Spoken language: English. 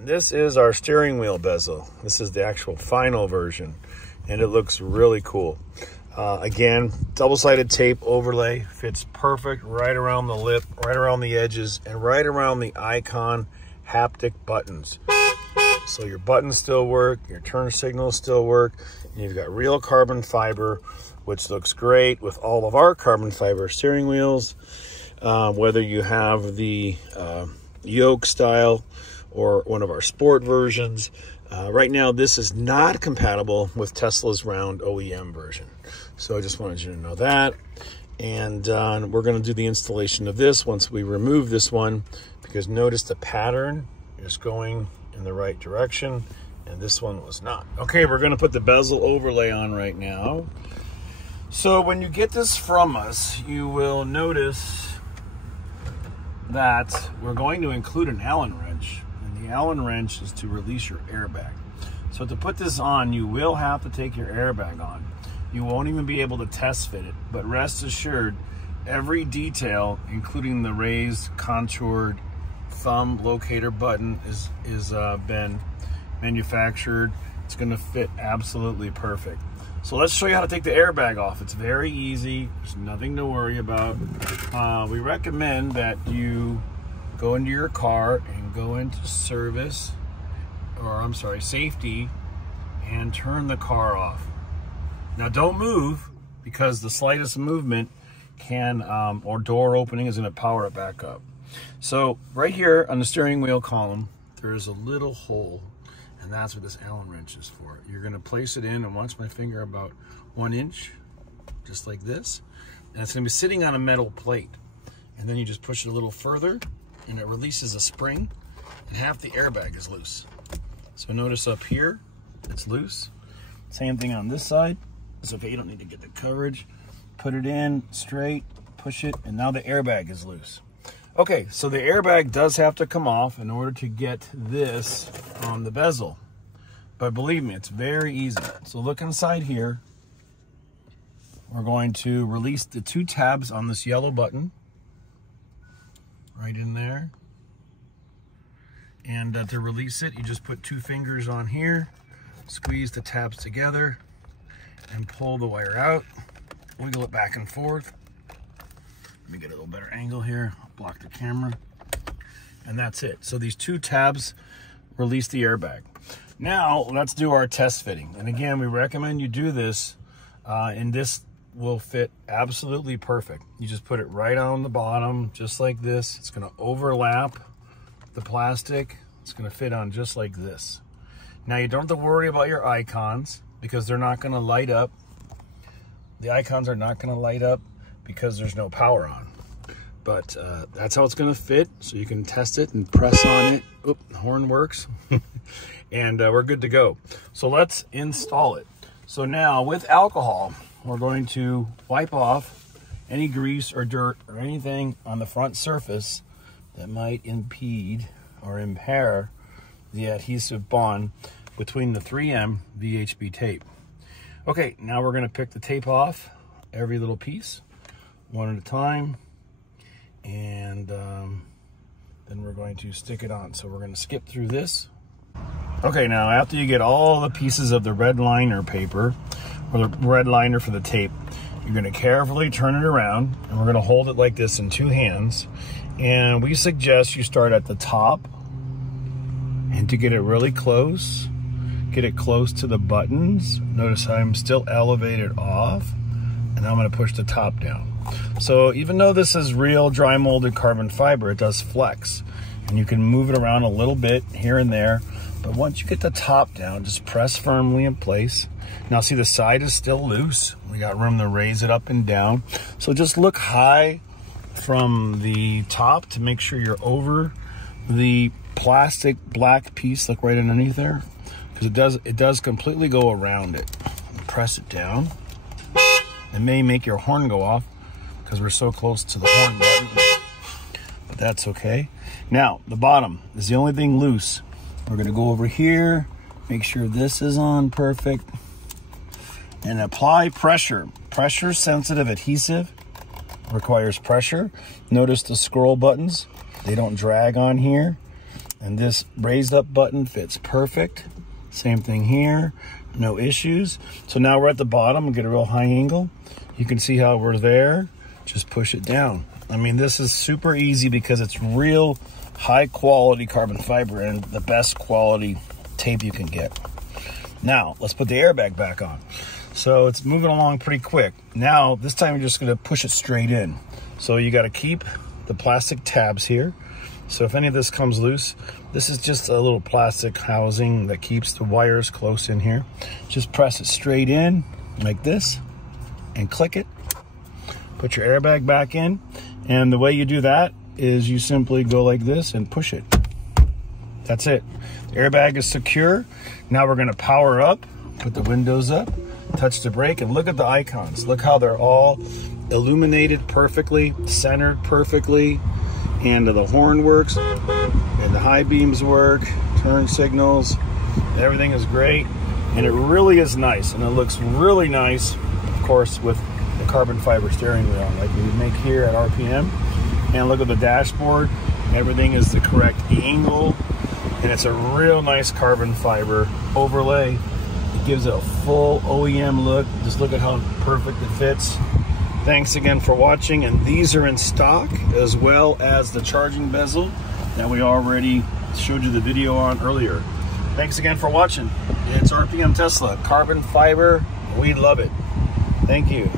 And this is our steering wheel bezel. This is the actual final version, and it looks really cool. Again, double-sided tape overlay, fits perfect right around the lip, right around the edges, and right around the icon haptic buttons. So your buttons still work, your turn signals still work, and you've got real carbon fiber, which looks great with all of our carbon fiber steering wheels, whether you have the yoke style or one of our sport versions. Right now, this is not compatible with Tesla's round OEM version. So I just wanted you to know that. And we're going to do the installation of this once we remove this one, because notice the pattern is going in the right direction, and this one was not. Okay, we're going to put the bezel overlay on right now. So when you get this from us, you will notice that we're going to include an Allen wrench. And the Allen wrench is to release your airbag. So to put this on, you will have to take your airbag on. You won't even be able to test fit it, but rest assured, every detail, including the raised, contoured thumb locator button, is been manufactured. It's going to fit absolutely perfect. So let's show you how to take the airbag off. It's very easy. There's nothing to worry about. We recommend that you go into your car and go into service, or I'm sorry, safety, and turn the car off. Now don't move, because the slightest movement can, or door opening is going to power it back up. So right here on the steering wheel column, there's a little hole, and that's what this Allen wrench is for. You're going to place it in, and watch my finger, about 1 inch, just like this. And it's going to be sitting on a metal plate. And then you just push it a little further, and it releases a spring, and half the airbag is loose. So notice up here, it's loose. Same thing on this side. It's okay, you don't need to get the coverage. Put it in straight, push it, and now the airbag is loose. Okay, so the airbag does have to come off in order to get this on the bezel. But believe me, it's very easy. So look inside here. We're going to release the 2 tabs on this yellow button. Right in there. And to release it, you just put 2 fingers on here, squeeze the tabs together, and pull the wire out. Wiggle it back and forth. Let me get a little better angle here. I'll block the camera. And that's it. So these 2 tabs release the airbag. Now let's do our test fitting. And again, we recommend you do this, and this will fit absolutely perfect. You just put it right on the bottom, just like this. It's going to overlap the plastic. It's going to fit on just like this. Now you don't have to worry about your icons, because they're not going to light up. The icons are not going to light up because there's no power on. But that's how it's going to fit. So you can test it and press on it. Oop, the horn works. And we're good to go. So let's install it. So now with alcohol, we're going to wipe off any grease or dirt or anything on the front surface that might impede or impair the adhesive bond between the 3M VHB tape. Okay, now we're going to pick the tape off, every little piece, one at a time, and then we're going to stick it on. So we're going to skip through this. Okay, now after you get all the pieces of the red liner paper, or the red liner for the tape, you're going to carefully turn it around, and we're going to hold it like this in 2 hands. And we suggest you start at the top, and to get it really close, get it close to the buttons. Notice I'm still elevated off, and I'm going to push the top down. So even though this is real dry molded carbon fiber, it does flex, and you can move it around a little bit here and there. But once you get the top down, just press firmly in place. Now see, the side is still loose. We got room to raise it up and down. So just look high from the top to make sure you're over the plastic black piece. Look right underneath there, because it does completely go around it. Press it down. It may make your horn go off because we're so close to the horn button, but that's okay. Now the bottom is the only thing loose. We're going to go over here, make sure this is on perfect, and apply pressure. Pressure sensitive adhesive requires pressure. Notice the scroll buttons, they don't drag on here. And this raised up button fits perfect. Same thing here, no issues. So now we're at the bottom and get a real high angle. You can see how we're there. Just push it down. I mean, this is super easy because it's real high quality carbon fiber and the best quality tape you can get. Now, let's put the airbag back on. So it's moving along pretty quick. Now, this time you're just gonna push it straight in. So you gotta keep the plastic tabs here. So if any of this comes loose, this is just a little plastic housing that keeps the wires close in here. Just press it straight in like this and click it. Put your airbag back in. And the way you do that is you simply go like this and push it. That's it. The airbag is secure. Now we're gonna power up, put the windows up, touch the brake, and look at the icons. Look how they're all illuminated perfectly, centered perfectly. And the horn works, and the high beams work, turn signals, everything is great. And it really is nice, and it looks really nice, of course, with the carbon fiber steering wheel, like we make here at RPM. And look at the dashboard, everything is the correct angle, and it's a real nice carbon fiber overlay. It gives it a full OEM look. Just look at how perfect it fits. Thanks again for watching, and these are in stock as well as the charging bezel that we already showed you the video on earlier. Thanks again for watching. It's RPM Tesla, carbon fiber, we love it. Thank you.